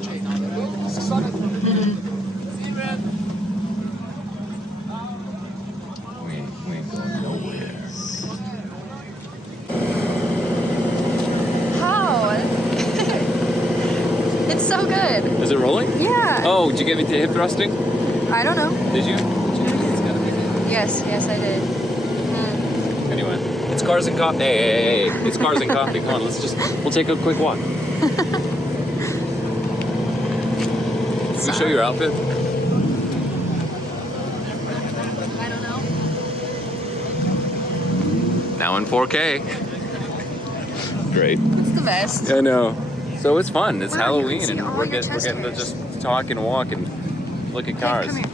We ain't going nowhere. How? It's so good. Is it rolling? Yeah. Oh, did you get me to hip thrusting? I don't know. Did you? Yes, I did. Anyway, it's cars and coffee. Hey. It's cars and coffee. Come on, we'll take a quick walk. Can we show your outfit? I don't know. Now in 4K. Great. It's the best. I know. So it's fun. It's Wow, Halloween, you can see and all we're your getting to testers. just talk and walk and look at cars. Come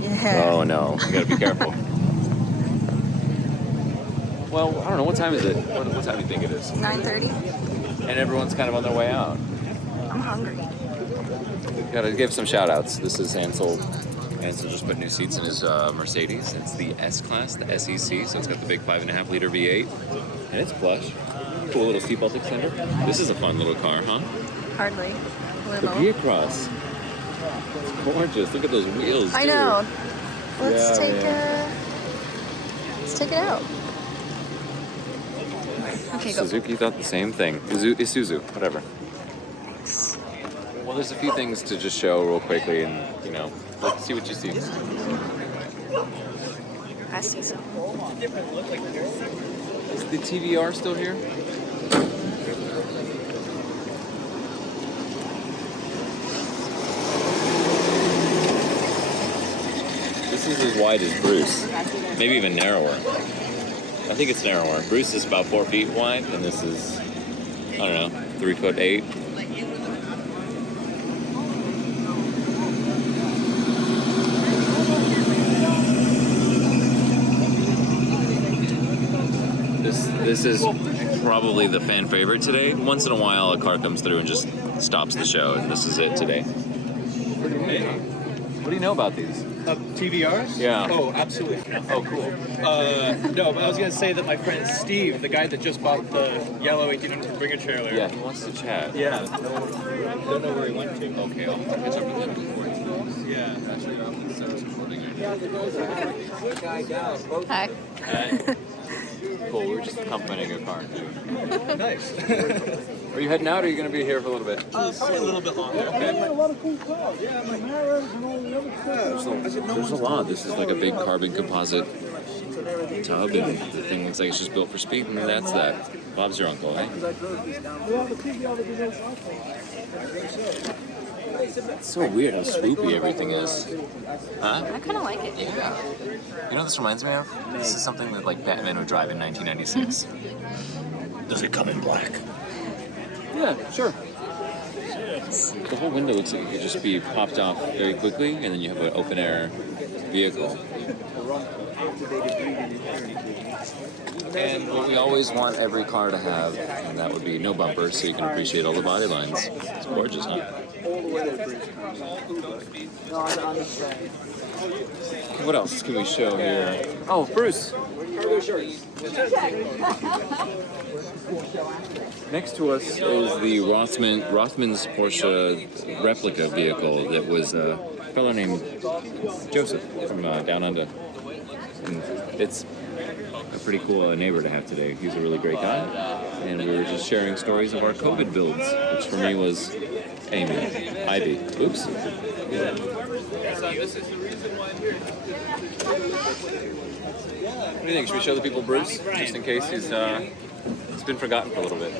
here. Yeah. Oh no, you gotta be careful. Well, I don't know, what time is it? What time do you think it is? 9:30. And everyone's kind of on their way out. I'm hungry. Gotta give some shout outs. This is Ansel. Ansel just put new seats in his Mercedes. It's the S-Class, the SEC, so it's got the big 5.5 liter V8. And it's plush. Cool little seatbelt extender. This is a fun little car, huh? Hardly. The Little. V-Cross. It's gorgeous. Look at those wheels. I dude. know. Let's Yeah, take it out. Okay, go. Suzuki thought the same thing. Isuzu, whatever. Thanks. Well, there's a few things to just show real quickly, and let's see what you see. I see some. Is the TVR still here? This is as wide as Bruce, maybe even narrower. I think it's narrower. Bruce is about 4 feet wide, and this is, I don't know, 3'8". This is probably the fan favorite today. Once in a while, a car comes through and just stops the show, and this is it today. Hey, what do you know about these? TVRs? Yeah. Oh, absolutely. Oh, cool. No, but I was going to say that my friend Steve, the guy that just bought the yellow 1800 Bringer trailer. Yeah, he wants to chat. Yeah. Don't know where he went to. Okay, I'll catch up with him before he leaves. Yeah. Hi. Cool, we're just accompanying a car. Nice. Are you heading out, or are you going to be here for a little bit? Probably a little bit longer. Okay. There's a lot. This is like a big carbon composite tub, and the thing looks like it's just built for speed, and that's that. Bob's your uncle, eh? It's so weird how swoopy everything is. Huh? I kind of like it. Yeah. You know what this reminds me of? This is something that like Batman would drive in 1996. Does it come in black? Yeah, sure. The whole window looks like it could just be popped off very quickly, and then you have an open air vehicle. And what we always want every car to have, and that would be no bumpers, so you can appreciate all the body lines. It's gorgeous, huh? What else can we show here? Oh, Bruce. Next to us is the Rothman's Porsche replica vehicle that was a fellow named Joseph from Down Under. And it's a pretty cool neighbor to have today. He's a really great guy. And we were just sharing stories of our COVID builds, which for me was Amy. Ivy. Oops. What do you think? Should we show the people Bruce, just in case he's been forgotten for a little bit?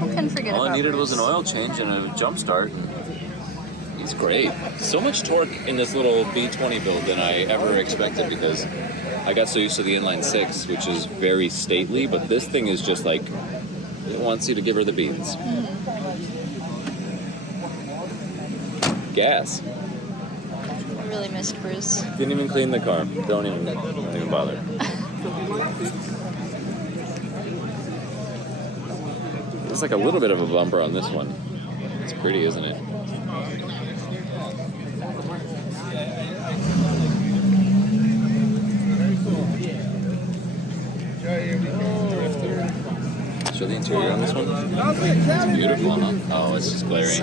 Who can forget All I about needed was Bruce? an oil change and a jump start. He's great. So much torque in this little B20 build than I ever expected, because I got so used to the inline 6, which is very stately, but this thing is just like, it wants you to give her the beans. Gas. I really missed Bruce. Didn't even clean the car. Don't even bother. There's like a little bit of a bumper on this one. It's pretty, isn't it? Show the interior on this one. It's beautiful, huh? Oh, it's just glary.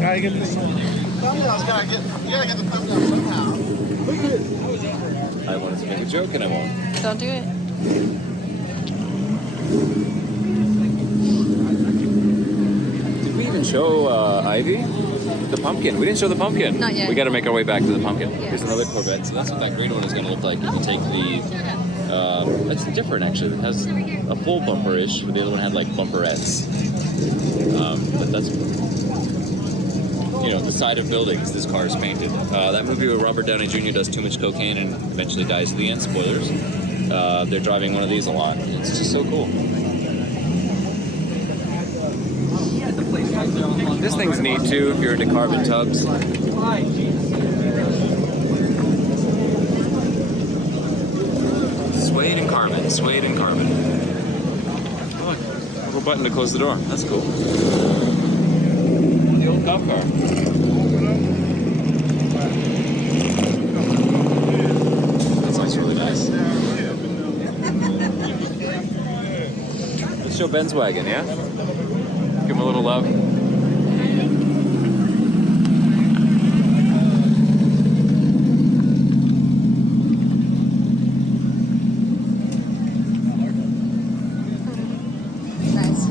Gotta get this. Thumbnails gotta get. You gotta get the thumbnail somehow. I wanted to make a joke and I won't. Don't do it. Did we even show Ivy? The pumpkin. We didn't show the pumpkin. Not yet. We got to make our way back to the pumpkin. Yes. Here's another Corvette. So that's what that green one is going to look like if you take the. That's different actually. It has a full bumper-ish, but the other one had like bumperettes. But that's. You know, the side of buildings this car is painted. That movie where Robert Downey Jr. does too much cocaine and eventually dies at the end. Spoilers. They're driving one of these a lot. It's just so cool. This thing's neat too if you're into carbon tubs. Suede and carbon, suede and carbon. Oh, look, a little button to close the door. That's cool. The old cop car. That sounds really nice. Let's show Ben's wagon, yeah? Give him a little love. Nice.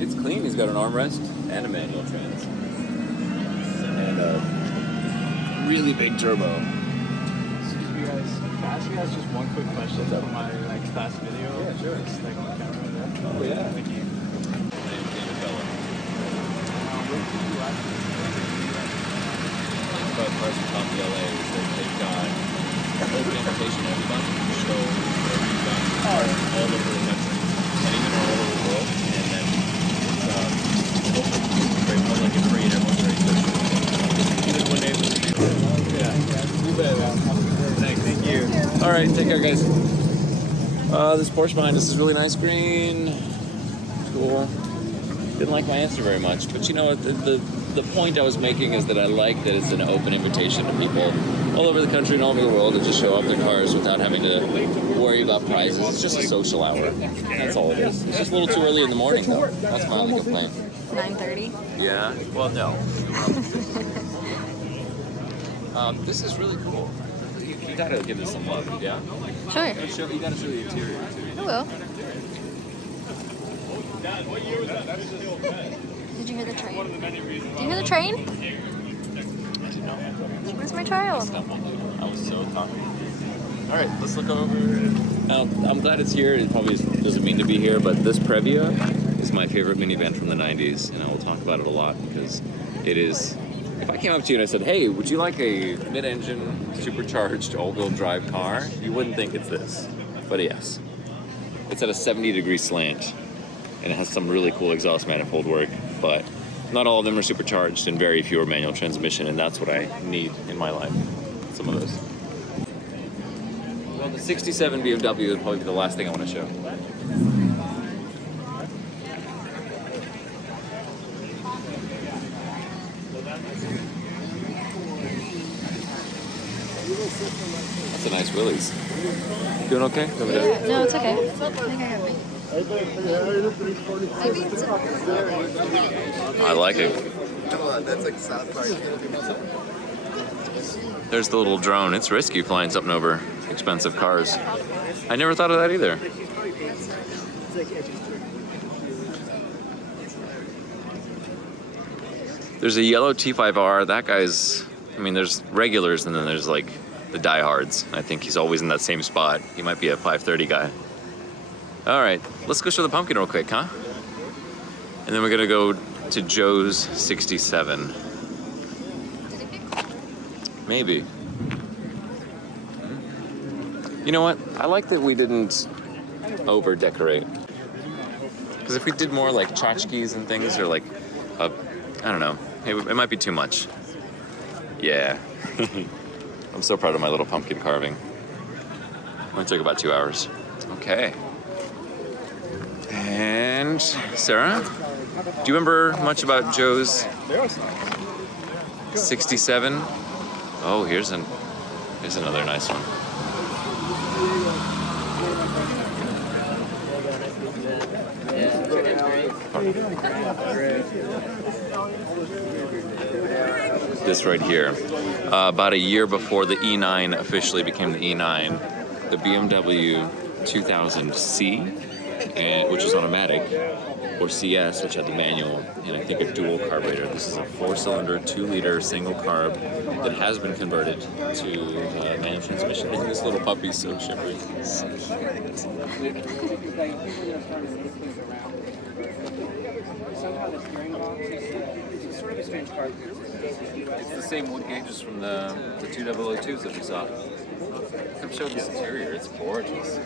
It's clean. He's got an armrest and a manual trans. And a really big turbo. Excuse me, guys. Can I ask you guys just one quick question from my class video? Yeah, sure. Just on camera. Oh, yeah. Thank you. My name's David Bello. But cars from top of LA is that they've got open invitation only buses to show where we've got cars all over the country and even all over the world. And then it's open to the great public and free and everyone's very social. Even one day. Yeah. You bet, man. Thank you. All right, take care, guys. This Porsche behind us is really nice green. Cool. Didn't like my answer very much, but you know what? The point I was making is that I like that it's an open invitation to people all over the country and all over the world to just show off their cars without having to worry about prizes. It's just a social hour. That's all it is. It's just a little too early in the morning, though. That's my only complaint. 9:30. Yeah. Well, no. This is really cool. You gotta give this some love, yeah? Sure. You gotta show the interior, too. I will. Did you hear the train? Did you hear the train? I didn't know. Where's my child? I was so talking. All right, let's look over. I'm glad it's here. It probably doesn't mean to be here, but this Previa is my favorite minivan from the 90s, and I will talk about it a lot because it is. If I came up to you and I said, hey, would you like a mid-engine, supercharged, all-wheel drive car? You wouldn't think it's this, but yes. It's at a 70-degree slant, and it has some really cool exhaust manifold work, but not all of them are supercharged, and very few are manual transmission, and that's what I need in my life, some of those. Well, the 67 BMW would probably be the last thing I want to show. That's a nice Willys. Doing okay? No, it's okay. I think I got me. I like it. That's like South Park. There's the little drone. It's risky flying something over expensive cars. I never thought of that either. There's a yellow T5R. That guy's, I mean, there's regulars and then there's like the diehards. I think he's always in that same spot. He might be a 530 guy. All right, let's go show the pumpkin real quick, huh? And then we're gonna go to Joe's 67. Maybe. You know what? I like that we didn't over decorate. Because if we did more like tchotchkes and things, or like, I don't know, It might be too much. Yeah. I'm so proud of my little pumpkin carving. Only took about 2 hours. Okay. And Sarah, do you remember much about Joe's 67? Oh, here's another nice one. This right here. About a year before the E9 officially became the E9, the BMW 2000C, which is automatic, or CS, which had the manual, and I think a dual carburetor. This is a 4-cylinder, 2-liter single carb that has been converted to manual transmission. Look at this little puppy, so shivering. So cute. It's the same wood gauges from the 2002s that we saw. Come show this interior, it's gorgeous.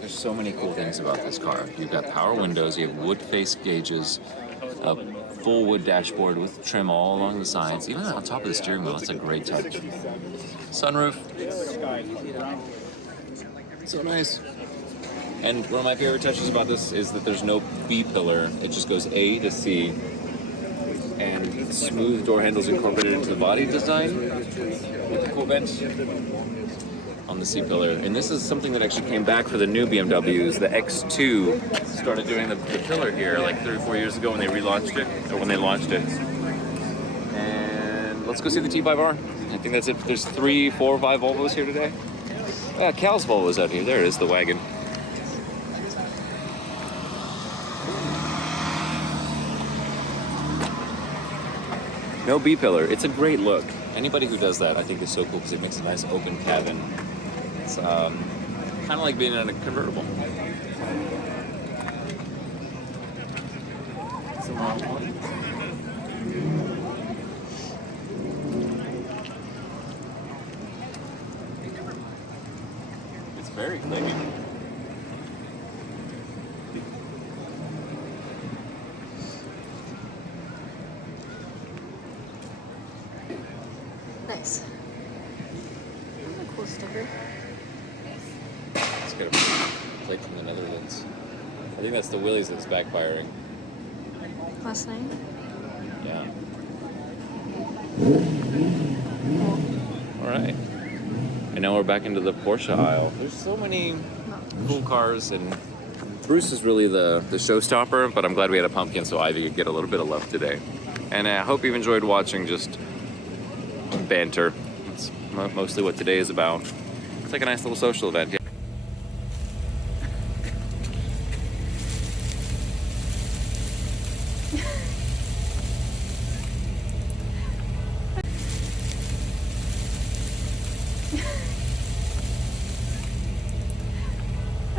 There's so many cool things about this car. You've got power windows, you have wood face gauges, a full wood dashboard with trim all along the sides. Even on top of the steering wheel, it's a great touch. Sunroof. So nice. And one of my favorite touches about this is that there's no B pillar. It just goes A to C. And smooth door handles incorporated into the body design with the Corvettes on the C-pillar. And this is something that actually came back for the new BMWs. The X2 started doing the pillar here like 3 or 4 years ago when they relaunched it, or when they launched it. And let's go see the T5R. I think that's it. There's 3, 4, 5 Volvos here today. Cal's Volvo's out here. There it is, the wagon. No B-pillar. It's a great look. Anybody who does that, I think, is so cool because it makes a nice open cabin. It's kind of like being in a convertible. It's a long one. It's very clingy. Nice. Cool sticker. It's got a plate from the Netherlands. I think that's the Willys that's backfiring. Last night. Yeah. All right. And now we're back into the Porsche aisle. There's so many cool cars, and Bruce is really the showstopper, but I'm glad we had a pumpkin so Ivy could get a little bit of love today. And I hope you've enjoyed watching just banter. That's mostly what today is about. It's like a nice little social event.